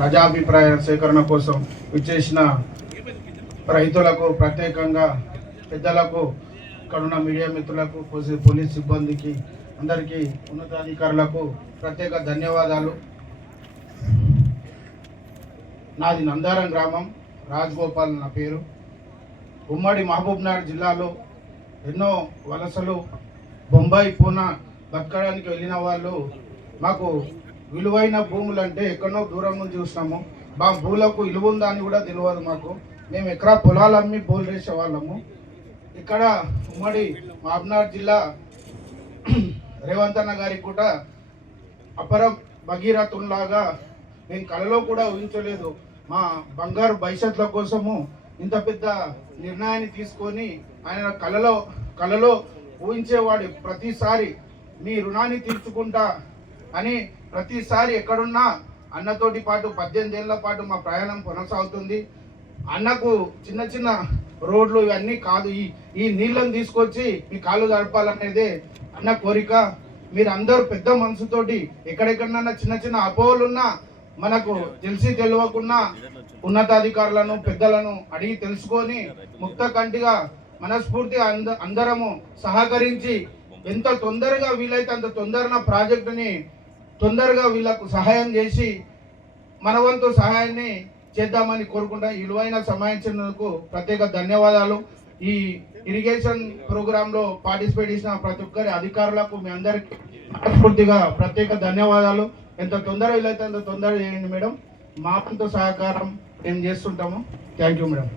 ప్రజాభిప్రాయ సేకరణ కోసం విచ్చేసిన రైతులకు, ప్రత్యేకంగా పెద్దలకు, ఇక్కడున్న మీడియా మిత్రులకు, పోలీస్ సిబ్బందికి, అందరికీ, ఉన్నతాధికారులకు ప్రత్యేక ధన్యవాదాలు. నాది నందారం గ్రామం, రాజగోపాల్ నా పేరు. ఉమ్మడి మహబూబ్నగర్ జిల్లాలో ఎన్నో వలసలు బొంబాయి, పూనా బతకడానికి వెళ్ళిన వాళ్ళు మాకు విలువైన భూములు అంటే ఎక్కడో దూరం నుంచి చూసినాము. మా భూలకు విలువ ఉందా అని కూడా తెలియదు మాకు. మేము ఎకరా పొలాలు అమ్మి బోల్ వేసే వాళ్ళము. ఇక్కడ ఉమ్మడి మహబూబ్నగర్ జిల్లా రేవంత్ అన్న గారికి కూడా అపర భగీరథుల్లాగా మేము కళలో కూడా ఊహించలేదు. మా బంగారు భవిష్యత్తుల కోసము ఇంత పెద్ద నిర్ణయాన్ని తీసుకొని ఆయన కళలో ఊహించేవాడు. ప్రతిసారి మీ రుణాన్ని తీర్చుకుంటా అని ప్రతిసారి ఎక్కడున్నా అన్నతోటి పాటు 18 ఏళ్ల పాటు మా ప్రయాణం కొనసాగుతుంది. అన్నకు చిన్న చిన్న రోడ్లు ఇవన్నీ కాదు, ఈ నీళ్ళని తీసుకొచ్చి మీ కాళ్ళు గడపాలనేదే అన్న కోరిక. మీరు అందరూ పెద్ద మనసుతోటి ఎక్కడెక్కడన్నా చిన్న చిన్న అపోహలున్నా మనకు తెలిసి తెలియకున్నా ఉన్నతాధికారులను, పెద్దలను అడిగి తెలుసుకొని ముక్త కంటిగా మనస్ఫూర్తిగా అందరము సహకరించి ఎంత తొందరగా వీలైతే అంత తొందరగా ప్రాజెక్టుని తొందరగా వీళ్ళకు సహాయం చేసి మన వంతు సహాయాన్ని చేద్దామని కోరుకుంటా. విలువైన సమాయించినందుకు ప్రత్యేక ధన్యవాదాలు. ఈ ఇరిగేషన్ ప్రోగ్రాంలో పార్టిసిపేట్ చేసిన ప్రతి ఒక్కరి అధికారులకు మీ అందరికీ మనస్ఫూర్తిగా ప్రత్యేక ధన్యవాదాలు. ఎంత తొందరగా వీలైతే అంత తొందరగా చేయండి మేడం. మా వంతు సహకారం మేము చేస్తుంటాము. Thank you madam.